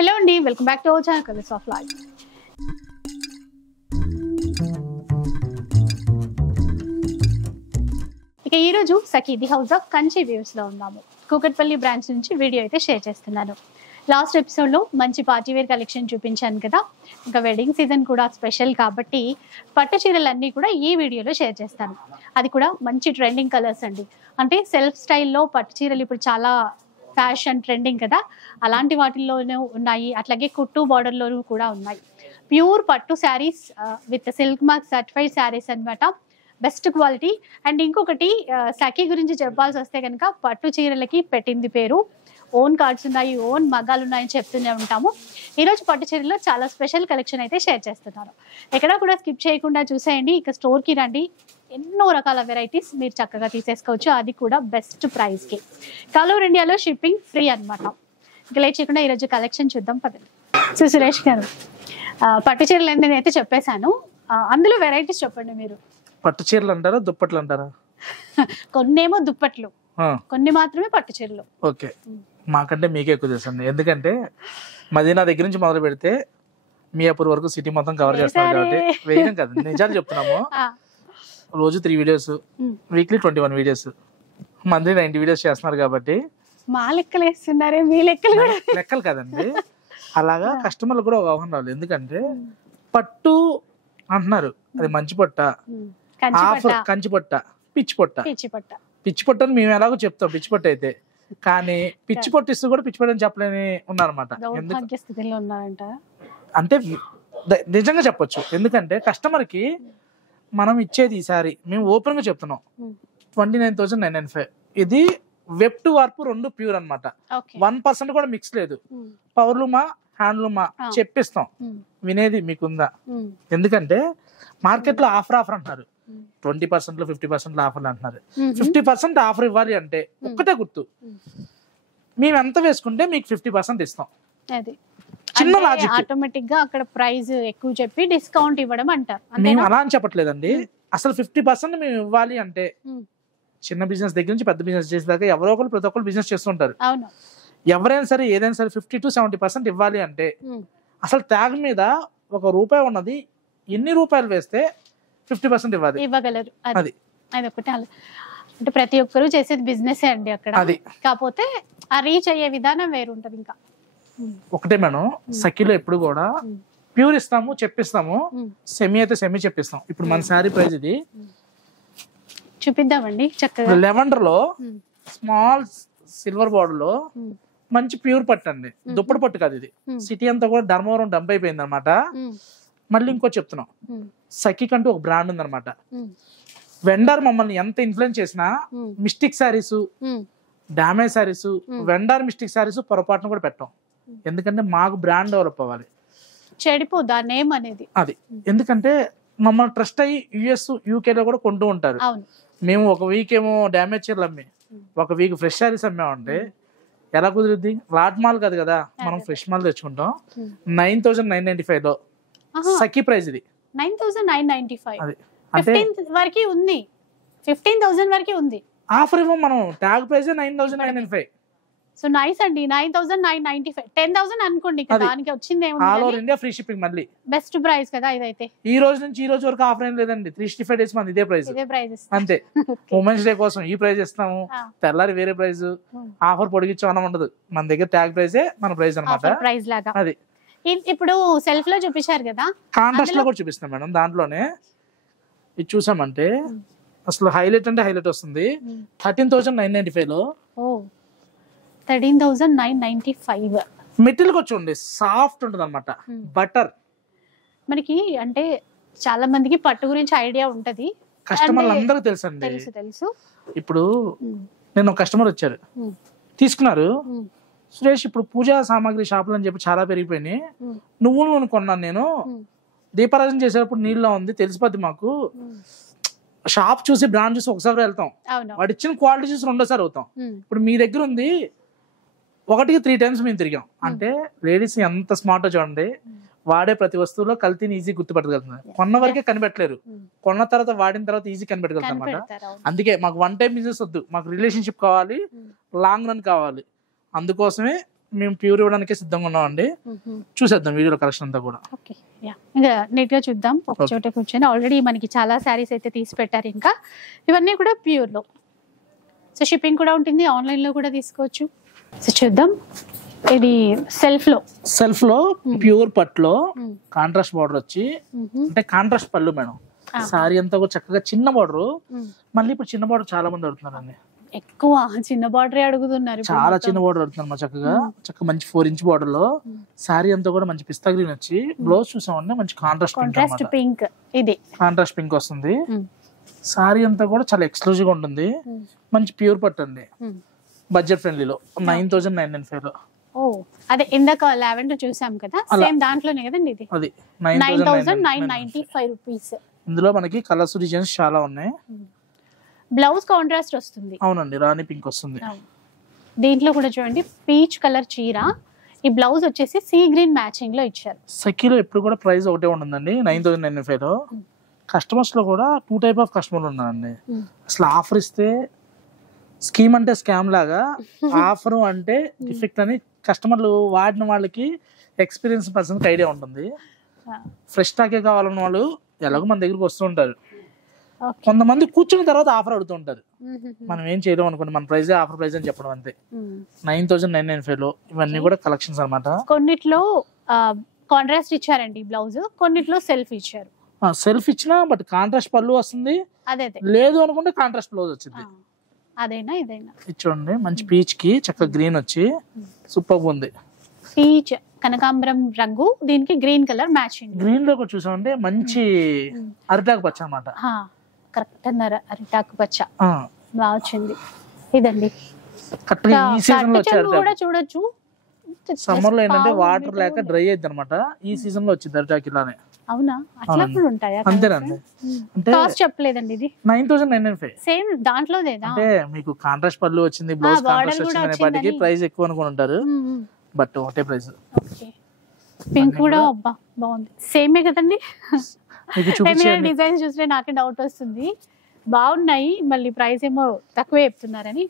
Hello అండి, welcome back to our channel colours of life. ఇక ఈరోజు సఖీ హౌస్ ఆఫ్ కంచి వేవ్స్ లో ఉన్నాము. కూకట్పల్లి బ్రాంచ్ నుంచి వీడియో అయితే షేర్ చేస్తున్నాను. లాస్ట్ ఎపిసోడ్ లో మంచి పార్టీ వేర్ కలెక్షన్ చూపించాను కదా. ఇంకా వెడ్డింగ్ సీజన్ కూడా స్పెషల్ కాబట్టి పట్టు చీరలన్నీ కూడా ఈ వీడియోలో షేర్ చేస్తాను. అది కూడా మంచి ట్రెండింగ్ కలర్స్ అండి. అంటే సెల్ఫ్ స్టైల్లో పట్టు చీరలు ఇప్పుడు చాలా ఫ్యాషన్ ట్రెండింగ్ కదా, అలాంటి వాటిల్లోనూ ఉన్నాయి. అట్లాగే కుట్టు బార్డర్లోనూ కూడా ఉన్నాయి. ప్యూర్ పట్టు saris with silk mark certified saris అనమాట. Best quality. అండ్ ఇంకొకటి సఖీ గురించి చెప్పాల్సి వస్తే కనుక పట్టు చీరలకి పెట్టింది పేరు. ఓన్ కార్డ్స్ ఉన్నాయి, ఓన్ మగ్గాలు ఉన్నాయని చెప్తూనే ఉంటాము. ఈరోజు పట్టు చీరలో చాలా స్పెషల్ కలెక్షన్ అయితే షేర్ చేస్తున్నాను. ఎక్కడా కూడా స్కిప్ చేయకుండా చూసేయండి. ఇక స్టోర్కి రండి, ఎన్నో రకాల వెరైటీస్ మీరు చక్కగా తీసేసుకోవచ్చు, అది కూడా బెస్ట్ ప్రైస్కి. ఆల్ ఓవర్ ఇండియాలో షిప్పింగ్ ఫ్రీ అనమాట. ఇక లేట్ చేయకుండా ఈరోజు కలెక్షన్ చూద్దాం పదండి. సో సురేష్ గారు, పట్టు చీరలు నేను అయితే చెప్పేశాను, అందులో వెరైటీస్ చెప్పండి మీరు. పట్టు చీరలు అంటారా దుప్పట్లు అంటారా? కొన్నేమో దుప్పట్లు, కొన్ని మాత్రమే పట్టు చీరలు. ఓకే, మాకంటే మీకే ఎక్కువ తెలుసండి. ఎందుకంటే మదీనా దగ్గర నుంచి మొదలు పెడితే మియాపూర్ వరకు సిటీ మొత్తం కవర్ చేస్తాం కాబట్టి వేయడం కదా, నిజాలు చెప్తున్నాము. రోజు 3 videos, weekly 21 videos, monthly 90 videos చేస్తున్నారు కాబట్టి మా లెక్కలు వేస్తున్నారే, మీ లెక్కలు కూడా లెక్కలు కదండి. అలాగా కస్టమర్లు కూడా అవగాహన రావాలి. ఎందుకంటే పట్టు అంటున్నారు, అది మంచి పొట్ట, ఆఫర్ కంచి పొట్ట, పిచ్చి పొట్ట. పిచ్చి పొట్ట అని మేము ఎలాగో చెప్తాం, పిచ్చి పొట్ట అయితే. కానీ పిచ్చి పొట్టిస్తూ కూడా పిచ్చి పొట్ట అని చెప్పలేని ఉన్నారన్నమాట. అంటే నిజంగా చెప్పొచ్చు. ఎందుకంటే కస్టమర్ కి మనం ఇచ్చేది ఈసారి మేము ఓపెన్ గా చెప్తున్నాం 29,995. ఇది వెబ్ టు వార్పు 2 ప్యూర్ అనమాట. 1% కూడా మిక్స్ లేదు. పవర్లూమా హ్యాండ్లూమా చెప్పిస్తాం, వినేది మీకుందా? ఎందుకంటే మార్కెట్ లో ఆఫర్ అంటున్నారు, 20% 50% ఆఫర్లు అంటున్నారు. 50% ఆఫర్ ఇవ్వాలి అంటే ఒక్కటే గుర్తు, మేము ఎంత వేసుకుంటే మీకు 50% ఇస్తాం. చిన్న లాజిక్. ఆటోమేటిక్ గా అక్కడ ప్రైస్ ఎక్కువ చెప్పి డిస్కౌంట్ ఇవ్వడం అంటారు. మేము అలా అని చెప్పట్లేదండి. అసలు 50% మేము ఇవ్వాలి అంటే చిన్న బిజినెస్ దగ్గర నుంచి పెద్ద బిజినెస్ చేసేదాకా ఎవరో ఒకరు ప్రతి ఒక్కరు బిజినెస్ చేస్తుంటారు. ఎవరైనా సరే ఏదైనా సరే 50 to 70% ఇవ్వాలి అంటే అసలు ట్యాగ్ మీద ₹1 ఉన్నది, ఎన్ని రూపాయలు వేస్తే 50% ఇవ్వగలరు. అది ఒకటి. అంటే ప్రతి ఒక్కరు చేసేది బిజినెస్ అండి అక్కడ. కాకపోతే ఆ రీచ్ అయ్యే విధానం వేరు ఉంటది. ఇంకా ఒకటే మేడం, సఖీలో ఎప్పుడు కూడా ప్యూర్ ఇస్తాము, చెప్పిస్తాము. సెమీ అయితే సెమీ చెప్పిస్తాం. ఇప్పుడు మన శారీ ప్రైస్ ఇది చూపిద్దామండి చక్కగా. లెవెండర్ లో స్మాల్ సిల్వర్ బార్డర్ లో మంచి ప్యూర్ పట్టు అండి, దుప్పటి పట్టు కాదు ఇది. సిటీ అంతా కూడా ధర్మవరం డంప్ అయిపోయింది అనమాట. మళ్ళీ ఇంకో చెప్తున్నాం, సఖీ కంటూ ఒక బ్రాండ్ ఉంది అనమాట. వెండర్ మమ్మల్ని ఎంత ఇన్ఫ్లుయెన్స్ చేసినా mistake saris, damage saris, vendor mistake saris పొరపాటును కూడా పెట్టాం. ఎందుకంటే మాకు బ్రాండ్ డెవలప్ అవ్వాలి, చెడిపోదా నేమ్ అనేది. అది ఎందుకంటే మమ్మల్ని ట్రస్ట్ అయ్యి US UK లో కూడా కొంటూ ఉంటారు. మేము ఒక వీక్ ఏమో డ్యామేజ్ చీరలు అమ్మి, ఒక వీక్ ఫ్రెష్ శారీస్ అమ్మామంటే ఎలా కుదురుద్ది? లాట్ మాల్ కాదు కదా, మనం ఫ్రెష్ మాల్ తెచ్చుకుంటాం. 9,995 లో సఖీ ప్రైస్ ఇది. 9,995 15 వరకు ఉంది, 15,000 వరకు ఉంది. ఆఫర్ ఇవ్వం మనం, ట్యాగ్ ప్రైస్ 9,995. సో నైస్ అండి. 9,995, 10,000 అనుకోండి. దానికి వచ్చింది all over India free shipping. మళ్ళీ బెస్ట్ ప్రైస్ కదా ఇదైతే. ఈ రోజు నుంచి ఈ రోజు వరకు ఆఫర్ ఏం లేదండి, 365 డేస్ మన ఇదే ప్రైస్ అంతే. ఉమెన్స్ డే కోసం ఈ ప్రైస్ ఇస్తాము, తెల్లారి వేరే ప్రైస్. ఆఫర్ పొడిగించామని ఉండదు, మన దగ్గర ట్యాగ్ ప్రైజే మన ప్రైస్ అనమాట. ప్రైస్ లాగా అది. ఇప్పుడు సెల్ఫ్ లో చూపించారు కదా, కాంట్రాస్ట్ లో కూడా చూపిస్తున్నాం మేడం. దాంట్లోనే ఇది చూసామంటే అసలు హైలైట్ అంటే హైలైట్ వస్తుంది. 13,995 లో 13,995 మెటీరియల్ వచ్చి సాఫ్ట్ ఉంటుంది అనమాట, బటర్. మనకి అంటే చాలా మందికి పట్టు గురించి ఐడియా ఉంటది, కస్టమర్లు అందరూ తెలుసండి. తెలుసు. ఇప్పుడు నేను కస్టమర్ వచ్చారు, తీసుకున్నారు, సురేష్ ఇప్పుడు పూజా సామాగ్రి షాపులు అని చెప్పి చాలా పెరిగిపోయినాయి, నువ్వుల నూనె కొన్నాను నేను, దీపారాజన చేసేటప్పుడు నీళ్ళలో ఉంది తెలిసిపోద్ది మాకు. షాప్ చూసి బ్రాండ్ చూసి ఒకసారి వెళ్తాం, వాడు ఇచ్చిన క్వాలిటీ చూసి 2వ సారి అవుతాం. ఇప్పుడు మీ దగ్గర ఉంది 1కి 3 టైమ్స్ మేము తిరిగాం. అంటే లేడీస్ ఎంత స్మార్ట్ చూడండి, వాడే ప్రతి వస్తువులో కల్తీని ఈజీ గుర్తుపెట్టగలుగుతున్నారు. కొన్న వరకే కనిపెట్టలేరు, కొన్న తర్వాత వాడిన తర్వాత ఈజీ కనిపెట్టగలుగుతారు అనమాట. అందుకే మాకు 1 టైం బిజినెస్ వద్దు, మాకు రిలేషన్షిప్ కావాలి, లాంగ్ రన్ కావాలి. అందుకోసమే మేము ప్యూర్ ఇవ్వడానికే సిద్ధంగా ఉన్నామండి. చూసేద్దాం వీడియోలో కలెక్షన్ అంతా కూడా. ఓకే, యా, ఇంకా నీట్ గా చూద్దాం. ఒక చోట కూర్చొని ఆల్రెడీ మనకి చాలా శారీస్ అయితే తీసి పెట్టారు. ఇంకా ఇవన్నీ కూడా ప్యూర్ లో. సో షిప్పింగ్ కూడా ఉంటుంది, ఆన్లైన్ లో కూడా తీసుకోవచ్చు. సో చూద్దాం. ఇది సెల్ఫ్ లో ప్యూర్ పట్లో కాంట్రాస్ట్ బార్డర్ వచ్చి, అంటే కాంట్రాస్ట్ పళ్ళు మేడం. సారీ అంతా కూడా చక్కగా చిన్న బార్డర్. మళ్ళీ ఇప్పుడు చిన్న బార్డర్ చాలా మంది అడుగుతున్నారండి. ఎక్కువ చిన్న బార్డర్ అడుగుతున్నారు, చాలా చిన్న బార్డర్ అడుగుతున్నారు. చక్కగా మంచి 4 ఇంచ్ బార్డర్ లో సారీ అంతా కూడా మంచి పిస్తా గ్రీన్ వచ్చి, బ్లౌజ్ చూసామంటే మంచి కాంట్రాస్ట్ పింక్. ఇది కాంట్రాస్ట్ పింక్ వస్తుంది. సారీ అంతా కూడా చాలా ఎక్స్క్లూజివ్ గా ఉంటుంది. మంచి ప్యూర్ పట్టు అండి. బడ్జెట్ ఫ్రెండ్లీలో 9,995 లో. ఓ అదే ఇందాక లావెండర్ చూసాం కదా, సేమ్ దాంట్లోనే కదండి ఇది. అది 9,995 రూపీస్. ఇందులో మనకి కలర్స్ డిజైన్స్ చాలా ఉన్నాయి. బ్లౌజ్ కాంట్రాస్ట్ వస్తుంది. అవునండి, రాణి పింక్ వస్తుంది. దీంట్లో కూడా చూడండి పీచ్ కలర్ చీర. ఈ బ్లౌజ్ వచ్చేసి సీ గ్రీన్ మ్యాచింగ్ లో ఇచ్చారు. సఖీలో ఎప్పుడు కూడా ప్రైస్ ఒకటే ఉంటుందండి, 9,995 లో. కస్టమర్స్ లో కూడా 2 టైప్ ఆఫ్ కస్టమర్లు ఉన్నారండి. అసలు ఆఫర్ ఇస్తే స్కీమ్ అంటే స్కామ్ లాగా, ఆఫర్ అంటే డిఫెక్ట్ అని కస్టమర్లు వాడిన వాళ్ళకి ఎక్స్పీరియన్స్ పర్సన్ ఐడియా ఉంటుంది. ఫ్రెష్ స్టాకే కావాలన్న వాళ్ళు ఎలాగో మన దగ్గరికి వస్తూ ఉంటారు. కొంతమంది కూర్చున్న తర్వాత ఆఫర్ అడుగుతూ ఉంటారు. మనం ఏం చేయలేం అనుకోండి, మన ప్రైస్ ఆఫర్ ప్రైస్ అని చెప్పడం అంతే. 9,995 లో ఇవన్నీ కూడా కలెక్షన్స్ అన్నమాట. కొన్నిట్లో కాంట్రాస్ట్ ఇచ్చారండి బ్లౌజ్, కొన్నిట్లో సెల్ఫ్ ఇచ్చారు. సెల్ఫ్ ఇచ్చినా బట్ కాంట్రాస్ట్ పళ్ళు వస్తుంది. అదే లేదు అనుకుంటే కాంట్రాస్ట్ బ్లౌజ్ వచ్చింది. అదేనా ఇదేనా చూడండి, మంచి పీచ్ కి చక్కగా గ్రీన్ వచ్చి సూపర్ ఉంది. పీచ్ కనకాంబరం రంగు, దీనికి గ్రీన్ కలర్ మ్యాచింగ్. గ్రీన్ లో కూడా చూసామంటే మంచి అరిటాకు పచ్చ అన్నమాట. కరెక్ట్ అన్నారు, అరిటాకు పచ్చ బాగా వచ్చింది. ఇదండి ఈ సీజన్ లో కూడా చూడొచ్చు. సమ్మర్ లో ఏంటంటే వాటర్ లేక డ్రై అయింది అనమాట. ఈ సీజన్ లో వచ్చింది అరిటాకు ఇలానే. అవునా, అట్లా కూడా ఉంటాయా? అంతేనండి. అంటే కాస్ట్ చెప్పలేదండి. ఇది 9,995 సేమ్ దాంట్లోదేనా? అంటే మీకు కాంట్రాస్ట్ పళ్ళు వచ్చింది, బ్లౌజ్ కాంట్రాస్ట్ వచ్చింది అనేపాటికి ప్రైస్ ఎక్కువ అనుకుని ఉంటారు. బట్ ఒకటే ప్రైస్. పింక్ కూడా అబ్బా బాగుంది, సేమే కదండి. డిజైన్ చూస్తే నాకే డౌట్ వస్తుంది. బాగున్నాయి, మళ్ళీ ప్రైస్ ఏమో తక్కువే చెప్తున్నారని.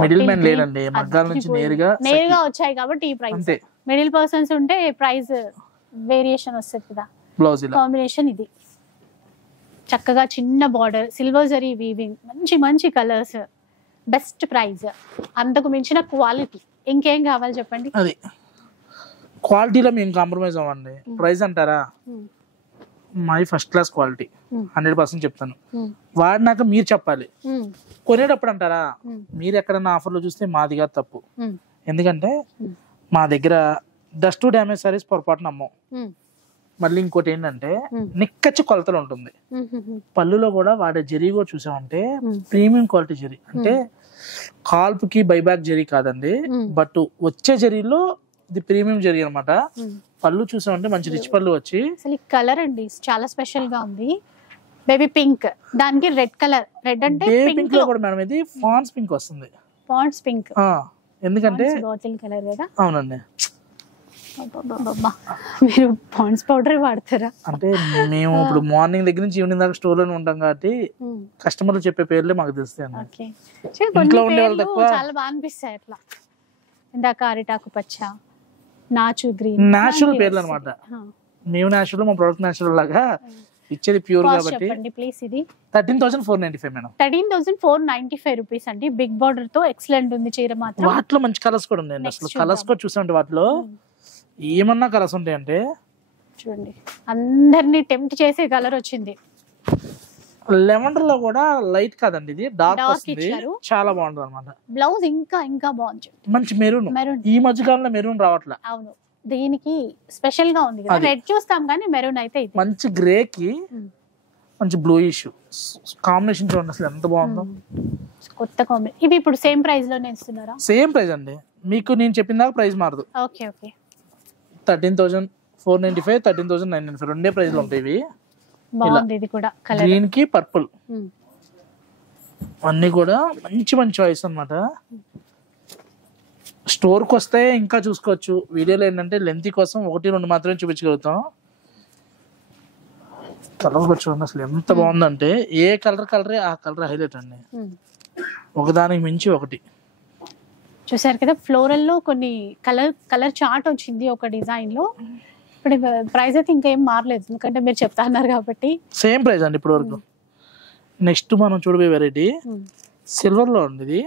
మిడిల్ మ్యాన్ లేదండి, మగ్గాల నుంచి నేరుగా వచ్చాయి కాబట్టి ఈ ప్రైస్. మిడిల్ పర్సన్స్ ఉంటే ప్రైస్ వేరియేషన్ వస్తుంది కదా. బ్లౌజ్ కాంబినేషన్ ఇది చక్కగా చిన్న బార్డర్, సిల్వర్ జరీ వీవింగ్, మంచి మంచి కలర్స్, బెస్ట్ ప్రైస్, అంతకు మించిన క్వాలిటీ. ఇంకేం కావాలి చెప్పండి. అది క్వాలిటీలో మేము కాంప్రమైజ్ అవ్వండి. ప్రైస్ అంటారా, మాది ఫస్ట్ క్లాస్ క్వాలిటీ 100% చెప్తాను. వాడినాక మీరు చెప్పాలి. కొనేటప్పుడు అంటారా, మీరు ఎక్కడన్నా ఆఫర్లో చూస్తే మాది కాదు తప్పు. ఎందుకంటే మా దగ్గర డస్ట్ డ్యామేజ్ సారీస్ పొరపాటున అమ్మం. మళ్ళీ ఇంకోటి ఏంటంటే నిక్కచ్చి కొలతలు ఉంటుంది. పళ్ళులో కూడా వాడే జరీ కూడా చూసామంటే ప్రీమియం క్వాలిటీ జరీ, అంటే కాల్పుకి బైబ్యాక్ జరీ కాదండి, బట్ వచ్చే జరీలో ఇది ప్రీమియం జరీ అనమాట. పళ్ళు చూసామంటే మంచి రిచ్ పళ్ళు వచ్చి, అసలు కలర్ అండి చాలా స్పెషల్ గా ఉంది. బేబీ పింక్, దానికి రెడ్ కలర్. రెడ్ అంటే పింక్ లో కూడా మేడం ఇది ఫాన్స్ పింక్ వస్తుంది. ఫాన్స్ పింక్ ఎందుకంటే బాటిల్ కలర్ కదా. అవునండి. మీరు పాండ్స్ పౌడర్ వాడతారా? అంటే మేము ఇప్పుడు మార్నింగ్ దగ్గర నుంచి ఈవినింగ్ దాకా స్టోర్ లోనే ఉంటాం కాబట్టి కస్టమర్లు చెప్పే పేర్లే మాకు తెలుస్తాయి. ఇంట్లో ఉండే వాళ్ళు తక్కువ చాలా బాగా అనిపిస్తాయి. అట్లా ఇందాక అరిటాకు పచ్చ, నాచు గ్రీన్, నేచురల్ పేర్లు అనమాట. మేము నేచురల్, మా ప్రొడక్ట్ నేచురల్ లాగా ఇచ్చేది ప్యూర్ కాబట్టి. ప్లీజ్ ఇది 13,495 మేడం. 13,495 రూపీస్ అండి. బిగ్ బార్డర్ తో ఎక్సలెంట్ ఉంది చీర మాత్రం. వాటిలో మంచి కలర్స్ కూడా ఉన్నాయండి. అసలు కలర్స్ కూడా చూసామంటే వాటిలో ఏమన్నా కలర్స్ ఉంటాయంటే చూడండి, అందరినీ టెంప్ట్ చేసే కలర్ వచ్చింది. లెవెండర్ లో కూడా లైట్ కాదండి, ఇది డార్క్ వస్తుంది. చాలా బాగుంటుంది అనమాట. బ్లౌజ్ ఇంకా బాగుంది, మంచి మెరూన్. ఈ మధ్య కాలంలో మెరూన్ రావట్లే. అవును, దీనికి స్పెషల్ గా ఉంది కదా. రెడ్ చూస్తాం కానీ మెరూన్ అయితే మంచి గ్రే కి మంచి బ్లూయిష్ కాంబినేషన్ చూడండి అసలు ఎంత బాగుందో. కొత్త కాంబినేషన్. ఇవి ఇప్పుడు సేమ్ ప్రైస్ లోనే ఇస్తున్నారా? సేమ్ ప్రైస్ అండి, మీకు నేను చెప్పిన దాకా ప్రైస్ మారదు. Okay okay. 13,495, 13,995 రెండే ప్రైస్ లో ఉంటాయి ఇవి. బాగుంది ఇది కూడా కలర్, గ్రీన్ కి పర్పుల్, అన్ని కూడా మంచి మంచి చాయిస్ అన్నమాట. స్టోర్ కి వస్తే ఇంకా చూసుకోవచ్చు. వీడియోలో ఏంటంటే లెంత్ కోసం 1-2 మాత్రమే చూపించగలుగుతాం. కలర్ కూడా చూడండి అసలు ఎంత బాగుందంటే, ఏ కలరే ఆ కలర్ హైలైట్ అండి, ఒకదానికి మించి ఒకటి. చూసారు కదా, ఫ్లోరల్ లో కొన్ని కలర్ చార్ట్ వచ్చింది ఒక డిజైన్ లో. ఇప్పుడు ప్రైస్ అయితే ఇంకా ఏం మారలేదు, ఎందుకంటే మీరు చెప్తా అన్నారు కాబట్టి. సేమ్ ప్రైస్ అండి ఇప్పుడు వరకు. నెక్స్ట్ మనం చూడబోయే వెరైటీ సిల్వర్ లో ఉంది. ఇది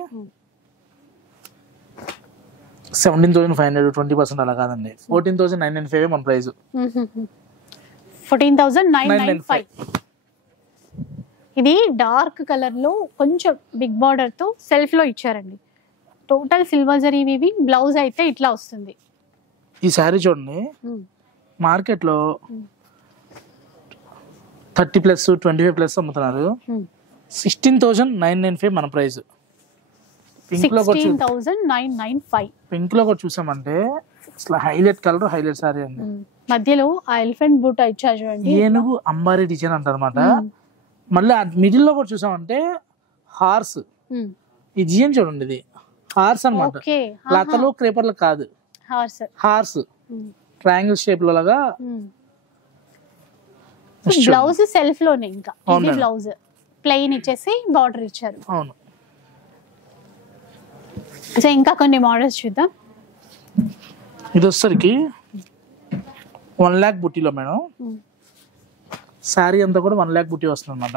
17,500, 20% అలా కాదండి, 14,995 మన ప్రైస్. 14,995. ఇది డార్క్ కలర్ లో కొంచెం బిగ్ బార్డర్ తో సెల్ఫ్ లో ఇచ్చారండి. Total silver zari weaving, blouse అయితే ఇట్లా వస్తుంది. ఈ శారీ చూడండి, మార్కెట్ లో 30+, 25+ అమ్ముతున్నారు. 16,995 మన ప్రైస్. పింక్ లో 16,995. పింక్ లో కూడా చూసామంటే అసలు హైలైట్ కలర్, హైలైట్ సారీ అండి. మధ్యలో ఆ ఎలిఫెంట్ బూటా ఇచ్చారు చూడండి, ఏనుగు అంబారీ డిజైన్ అంటారు అనమాట. మళ్ళీ మిడిల్ లో కూడా చూసామంటే హార్స్. ఈ డిజైన్ చూడండి, ఇది హార్స్ అనమాట. లతలు క్రేపర్లు కాదు, హార్స్ ట్రయాంగిల్ షేప్ లో లాగా. బ్లౌజ్ సెల్ఫ్ లోనే, ఇంకా ఇది బ్లౌజ్ ప్లెయిన్ ఇచ్చేసి బార్డర్ ఇచ్చారు. అవును. సో ఇంకా కొన్ని మోడల్స్ చూద్దాం. ఇది వచ్చేసరికి 1 lakh బుట్టిలో మేడం, శారీ అంతా కూడా 1 lakh బుట్టి వస్తుంది అనమాట.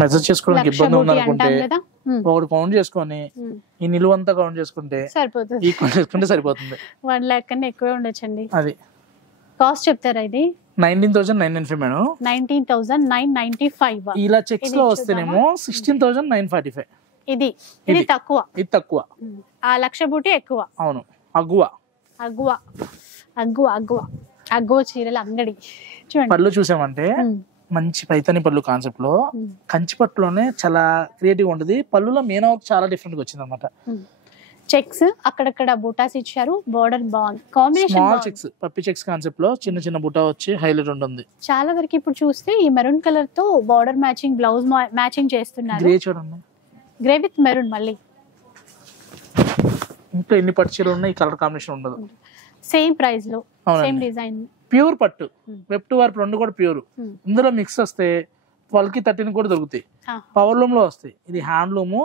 మెజర్ చేసుకోవడానికి ఇబ్బంది ఉందనుకుంటే ఒకటి కౌంట్ చేసుకొని ఈ నిలువంతా కౌంట్ చేసుకుంటే సరిపోతుంది, ఈక్వల్ చేసుకుంటే సరిపోతుంది. 1 lakh కన్నా ఎక్కువే ఉండొచ్చండి. అది కాస్ట్ చెప్తారా? ఇది 19,995 మేడం. 19,995. ఇలా చెక్స్ లో వస్తేనేమో 16,945. ఇది తక్కువ, ఇది తక్కువ. ఆ లక్ష బూటి ఎక్కువ. అవును. అగ్గువ అగ్గువ అగ్గువ అగ్గువ అగ్గువ చీరల అంగడి చూడండి. పళ్ళు చూసామంటే మంచి పైతని పళ్ళు కాన్సెప్ట్ లో, కంచి పట్టులోనే చాలా క్రియేటివ్ ఉంటుంది. పళ్ళులో మెయిన్ అవుట్ చాలా డిఫరెంట్ గా వచ్చింది అనమాట. చెక్స్ అక్కడక్కడ బూటాస్ ఇచ్చారు, బార్డర్ బాగుంది, కాంబినేషన్ స్మాల్ చెక్స్, పప్పి చెక్స్ కాన్సెప్ట్ లో చిన్న చిన్న బూటా వచ్చి హైలైట్ ఉంటుంది. చాలా వరకు ఇప్పుడు చూస్తే ఈ మెరూన్ కలర్ తో బార్డర్ మ్యాచింగ్, బ్లౌజ్ మ్యాచింగ్ చేస్తున్నారు. గ్రే చూడండి, గ్రే విత్ మెరూన్. మళ్ళీ ఇంకా ఎన్ని పట్టు చీరలు ఉన్నాయి, ఈ కలర్ కాంబినేషన్ ఉండదు. సేమ్ ప్రైస్ లో, సేమ్ డిజైన్, ప్యూర్ పట్టు, వెబ్ టు వర్క్ రెండు కూడా ప్యూర్. ఇందులో మిక్స్ వస్తే 12కి 13 కూడా దొరుకుతాయి. పవర్ లూమ్ లో వస్తాయి. ఇది హ్యాండ్లూమ్,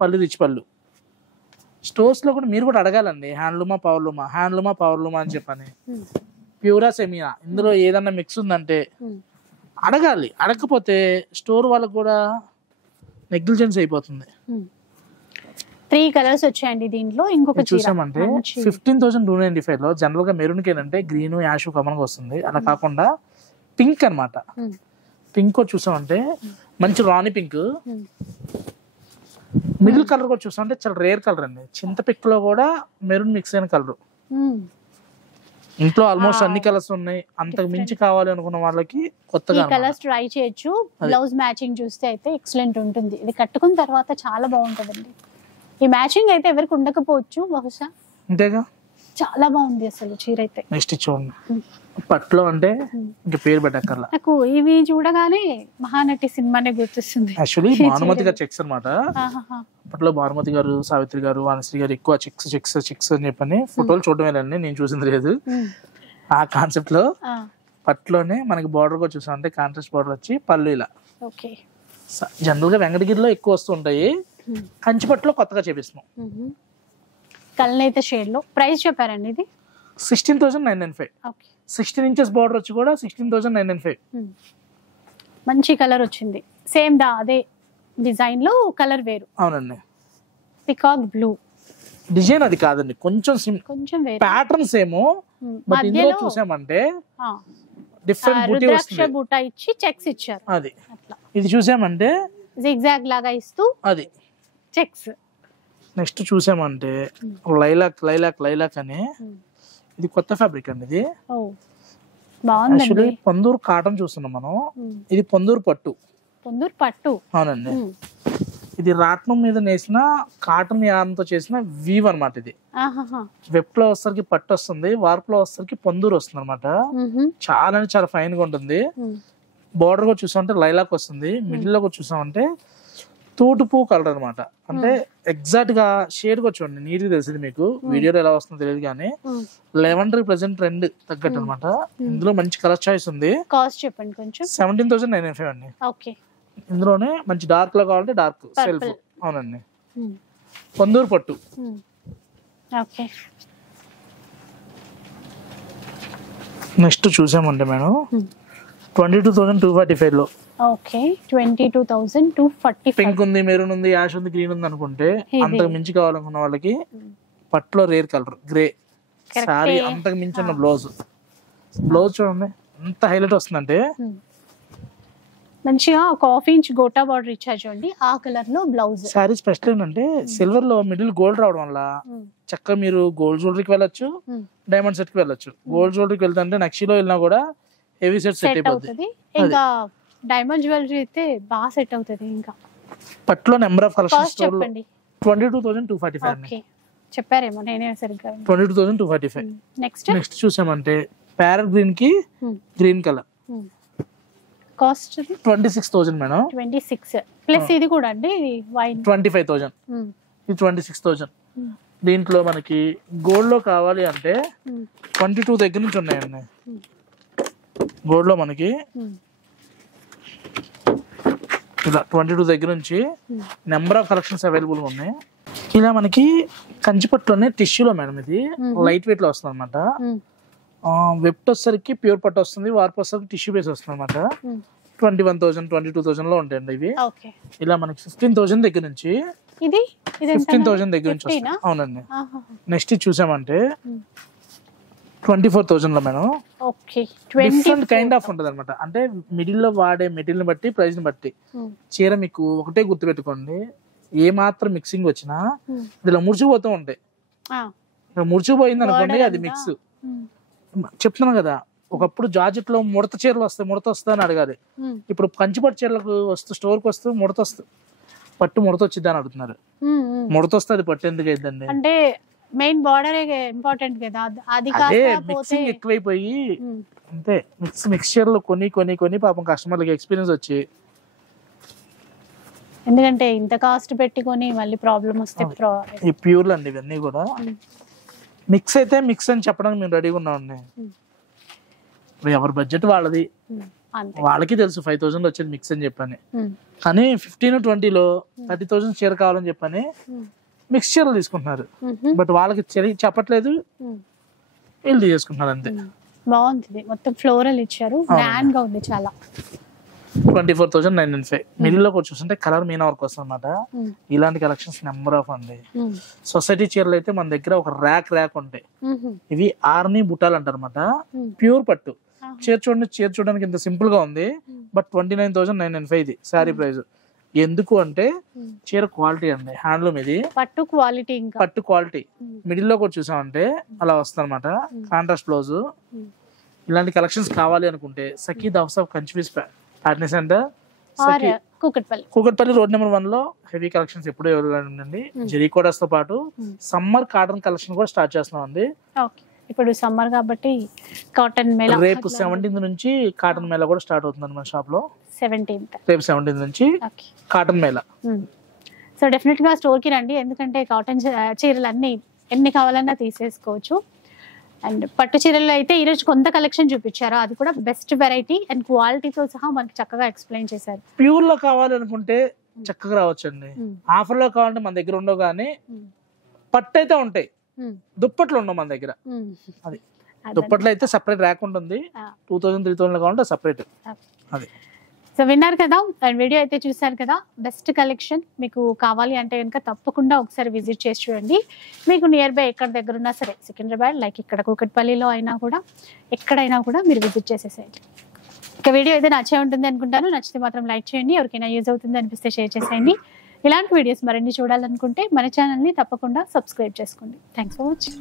పళ్ళు రిచ్ పళ్ళు. స్టోర్స్ లో కూడా మీరు కూడా అడగాలండి, హ్యాండ్లూమా పవర్ లూమా, హ్యాండ్లూమా పవర్ లూమా అని చెప్పని. ప్యూరా సెమీనా, ఇందులో ఏదన్నా మిక్స్ ఉందంటే అడగాలి. అడగకపోతే స్టోర్ వాళ్ళకు కూడా నెగ్లిజెన్స్ అయిపోతుంది. 3 కలర్స్ వచ్చాయండి దీంట్లో. ఇంకొక చూసామంటే 15,295 లో జనరల్ గా మెరూన్ కేనంటే గ్రీన్, యాష్ కామన్ గా వస్తుంది. అలా కాకుండా పింక్ అన్నమాట. పింక్ చూసామంటే మంచి రాణి పింక్. మిడిల్ కలర్ కూడా చూసామంటే చాలా రేర్ కలర్ అండి. చింత పిక్ లో కూడా మెరూన్ మిక్స్ అయిన కలర్. ఇంట్లో ఆల్మోస్ట్ అన్ని కలర్స్ ఉన్నాయి. అంతకు మించి కావాలి అనుకున్న వాళ్ళకి కొత్తగా కలర్స్ ట్రై చేయొచ్చు. బ్లౌజ్ మ్యాచింగ్ చూస్తే అయితే ఎక్సలెంట్ ఉంటుంది. ఇది కట్టుకున్న తర్వాత చాలా బాగుంటుందండి. ఈ మ్యాచింగ్ అయితే ఎవరికి ఉండకపోవచ్చు బహుశా. అంతేగా, చాలా బాగుంది అసలు చీర అయితే. నెక్స్ట్ చూడండి, పట్లో అంటే ఇంకా పేరు పెట్టక్కర్లా. నాకు ఇవి చూడగానే మహానటి సినిమానే గుర్తొస్తుంది. యాక్చువల్లీ భానుమతి గారు చెక్స్ అనమాట. అప్పట్లో భానుమతి గారు, సావిత్రి గారు, వాణిశ్రీ గారు ఎక్కువ చెక్స్ చెక్స్ చెక్స్ అని చెప్పని ఫోటోలు చూడమేనండి, నేను చూసింది లేదు. ఆ కాన్సెప్ట్ లో పట్లోనే మనకి బార్డర్ కూడా చూసామంటే కాంట్రాస్ట్ బార్డర్ వచ్చి పళ్ళు ఇలా. జనరల్ గా వెంకటగిరిలో ఎక్కువ వస్తుంటాయి, కంచిపట్టులో కొత్తగా చేపిస్తున్నాం. కల్నేత షేడ్ లో. ప్రైస్ చెప్పారండి ఇది 16,995. 16 inches బార్డర్ వచ్చి కూడా 16,995. మంచి కలర్ వచ్చింది. సేమ్ అదే డిజైన్ లో కలర్ వేరు. అవునండి, పికాక్ బ్లూ డిజైన్ అది కాదండి, కొంచెం వేరు. ప్యాటర్న్ సేమ్, బట్ ఇందులో చూసామంటే డిఫరెంట్ బూటీ వస్తుంది. బూటా ఇచ్చి చెక్స్ ఇచ్చారు. అది ఇది చూసామంటే జిగ్జాగ్ లాగా ఇస్తూ అది చెక్స్. నెక్స్ట్ చూసామంటే లైలాక్ లైలాక్ లైలాక్ అని, ఇది కొత్త ఫ్యాబ్రిక్ అండి. ఇది బాగుంది. పొందూరు కాటన్ చూస్తున్నాం మనం. ఇది పొందూరు పట్టు. పొందూరు పట్టు, అవునండి. ఇది రాట్నం మీద నేసిన కాటన్ యానంతో చేసిన వీవ్ అనమాట. ఇది వెబ్ లో వచ్చేసరికి పట్టు వస్తుంది, వార్ప్ లో వచ్చేసరికి పొందూరు వస్తుంది అనమాట. చాలా అంటే చాలా ఫైన్ గా ఉంటుంది. బోర్డర్ కూడా చూసామంటే లైలాక్ వస్తుంది. మిడిల్ లో కూడా చూసామంటే తోటుపూ కలర్ అనమాట. అంటే ఎగ్జాక్ట్ గా షేడ్ కూడా చూడండి, నీట్ గా తెలిసింది మీకు. వీడియోలో ఎలా వస్తుందో తెలియదు కానీ లెవెండర్ ప్రెసెంట్ ట్రెండ్ తగ్గట్టు అనమాట. ఇందులో మంచి కలర్ చాయిస్ ఉంది. కాస్ట్ చెప్పండి కొంచెం. 17,995 అండి. ఓకే. ఇందులోనే మంచి డార్క్ లో కావాలంటే డార్క్, సెల్ఫ్ అవునండి, పందూరు పట్టు. ఓకే. నెక్స్ట్ చూసామంటే మేడం 22,245 లో. ఓకే, 22,245. పింక్ ఉంది, మెరూన్ ఉంది, యాష్ ఉంది, గ్రీన్ ఉంది అనుకుంటే అంతకు మించి కావాలనుకున్న వాళ్ళకి పట్టులో రేర్ కలర్ గ్రే సారీ, అంతకు మించి ఉన్న బ్లౌజ్ చూడండి ఎంత హైలైట్ వస్తుందంటే మంచిగా ఒక 1/2 ఇంచ్ గోటా బార్డర్ ఇచ్చారు చూడండి, ఆ కలర్ లో బ్లౌజ్. సారీ స్పెషల్ ఏంటంటే సిల్వర్ లో మిడిల్ గోల్డ్ రావడం వల్ల చక్కగా మీరు గోల్డ్ జ్యువెలరీకి వెళ్ళొచ్చు, డైమండ్ సెట్ కి వెళ్ళొచ్చు. గోల్డ్ జ్యువెలరీకి వెళ్తుంటే నక్షిలో వెళ్ళినా కూడా హెవీ సెట్ అయిపోతుంది. ఇంకా డైమండ్ జ్యువెలరీ అయితే బాగా సెట్ అవుతుంది. ఇంకా పట్టులో నెంబర్ ఆఫ్ కలెక్షన్స్ చెప్పండి. 22,245. చెప్పారేమో నేనే సరిగ్గా. 22,245. నెక్స్ట్ చూసామంటే ప్యారెట్ గ్రీన్ కి green colour. Cost 26,000 madam. 26 plus ఇది కూడా అండి వైన్ 25,000. ఇది 26,000. దీంట్లో మనకి గోల్డ్ లో కావాలి అంటే 22 దగ్గర నుంచి ఉన్నాయండి. గోల్డ్ లో మనకి ఇలా 22 దగ్గర నుంచి నెంబర్ ఆఫ్ కలెక్షన్స్ అవైలబుల్ గా ఉన్నాయి. ఇలా మనకి కంచిపట్టులోనే టిష్యూలో మేడం, ఇది లైట్ వెయిట్ లో వస్తుంది అనమాట. వెప్ట్ వచ్చేసరికి ప్యూర్ పట్టు వస్తుంది, వార్పు వచ్చేసరికి టిష్యూ బేస్ వస్తుంది అనమాట. 21,000, 22,000 లో ఉంటాయండి ఇవి. ఇలా మనకి 15,000 దగ్గర నుంచి 15,000 దగ్గర నుంచి వస్తుంది. అవునండి. నెక్స్ట్ చూసామంటే 24,000 లో మేడం. డిఫరెంట్ కైండ్ ఆఫ్ ఉంటది అనమాట. అంటే మిడిల్ లో వాడే మెటీరియల్ బట్టి ప్రైస్ ని బట్టి చీర మీకు ఒకటే గుర్తు పెట్టుకోండి, ఏ మాత్రం మిక్సింగ్ వచ్చినా ఇలా ముడిచిపోతూ ఉంటాయి. ముడిచిపోయింది అనుకోండి అది మిక్స్. చెప్తున్నాను కదా, ఒకప్పుడు జార్జెట్ లో ముడత చీరలు వస్తాయి, ముడత వస్తా అని అడగాలి. ఇప్పుడు కంచిపట్టు చీరలకు వస్తూ స్టోర్ కి వస్తూ ముడత వస్తుంది, పట్టు ముడత వచ్చింది అని అడుగుతున్నారు. ముడత వస్తే అది పట్టు ఎందుకు అయిందండి? అంటే మెయిన్ బార్డర్ ఇంపార్టెంట్ కదా, అది మిక్సింగ్ ఎక్కువైపోయి అంతే. మిక్స్చర్ లో కొని పాపం కస్టమర్లకి ఎక్స్పీరియన్స్ వచ్చి, ఎందుకంటే ఇంత కాస్ట్ పెట్టుకొని మళ్ళీ ప్రాబ్లం వస్తే ఈ ప్యూర్లు అండి ఇవన్నీ కూడా. మిక్స్ అయితే మిక్స్ అని చెప్పడానికి మేము రెడీగా ఉన్నామండి. ఎవరి బడ్జెట్ వాళ్ళది, వాళ్ళకి తెలుసు 5,000 వచ్చేది మిక్స్ అని చెప్పని. కానీ 15-20 లో 30,000 చీర కావాలని చెప్పని మిక్స్ చీరలు తీసుకుంటున్నారు. బట్ వాళ్ళకి చెప్పట్లేదు, వీళ్ళు తీసుకుంటున్నారు అంతే. బాగుంది, మొత్తం ఫ్లోరల్ ఇచ్చారు, గ్రాండ్ గా ఉంది చాలా. 24,995. మిడిల్ లో చూస్తుంటే కలర్ మీనా వర్క్ వస్తుంది అనమాట. ఇలాంటి కలెక్షన్స్ నెంబర్ ఆఫ్ అండి. సొసైటీ చీరలు అయితే మన దగ్గర ఒక ర్యాక్ ఉంటాయి. ఇవి ఆర్ని బుట్టాలు అంటారు అనమాట. ప్యూర్ పట్టు చీర చూడడానికి ఇంత సింపుల్ గా ఉంది, బట్ 29,995 ఇది శారీ ప్రైస్. ఎందుకు అంటే చీర క్వాలిటీ అండి, హ్యాండ్లూమ్ ఇది పట్టు క్వాలిటీ. మిడిల్ లో కూడా చూసామంటే అలా వస్తుంది అనమాట. Contrast blouse. ఇలాంటి కలెక్షన్స్ కావాలి అనుకుంటే Sakhi house of Kanchi pattern centre, Kukatpally road number 1 లో హెవీ కలెక్షన్స్ ఎప్పుడు అవైలబుల్ ఉందండి. జెరీ కోడర్స్ తో పాటు సమ్మర్ కాటన్ కలెక్షన్ కూడా స్టార్ట్ చేస్తున్నాం అండి. ఇప్పుడు సమ్మర్ కాబట్టి కాటన్ మేళా రేపు 17th నుంచి కాటన్ మేళా కూడా స్టార్ట్ అవుతుంది మన షాప్ లో. 17th రేపు 17th నుంచి కాటన్ మేళా. సో డెఫినెట్ గా స్టోర్ కి రండి, ఎందుకంటే కాటన్ చీరలు అన్ని ఎన్ని కావాలన్నా తీసేసుకోవచ్చు. అండ్ పట్టు చీరల్లో అయితే ఈరోజు కొంత కలెక్షన్ చూపించారు, అది కూడా బెస్ట్ వెరైటీ అండ్ క్వాలిటీతో సహా మనకి చక్కగా ఎక్స్ప్లెయిన్ చేశారు. ప్యూర్ లో కావాలనుకుంటే చక్కగా రావచ్చండి. ఆఫర్ లో కావాలంటే మన దగ్గర ఉండవు, కానీ పట్టు అయితే ఉంటాయి. దుప్పట్లు ఉండవు మన దగ్గర. అది దుప్పట్లు అయితే సెపరేట్ ర్యాక్ ఉంటుంది. 2,000-3,000 కావాలంటే సెపరేట్. అది సో విన్నారు కదా, అండ్ వీడియో అయితే చూసారు కదా. బెస్ట్ కలెక్షన్ మీకు కావాలి అంటే కనుక తప్పకుండా ఒకసారి విజిట్ చేసి చూడండి. మీకు నియర్ బై ఎక్కడ దగ్గర ఉన్నా సరే, సికింద్రాబాద్ లైక్ ఇక్కడ కూకట్పల్లిలో అయినా కూడా ఎక్కడైనా కూడా మీరు విజిట్ చేసేసేయండి. ఇక వీడియో అయితే నచ్చే ఉంటుంది అనుకుంటాను. నచ్చితే మాత్రం లైక్ చేయండి, ఎవరికైనా యూజ్ అవుతుంది అనిపిస్తే షేర్ చేసేయండి. ఇలాంటి వీడియోస్ మరిన్ని చూడాలనుకుంటే మన ఛానల్ని తప్పకుండా సబ్స్క్రైబ్ చేసుకోండి. Thanks for watching.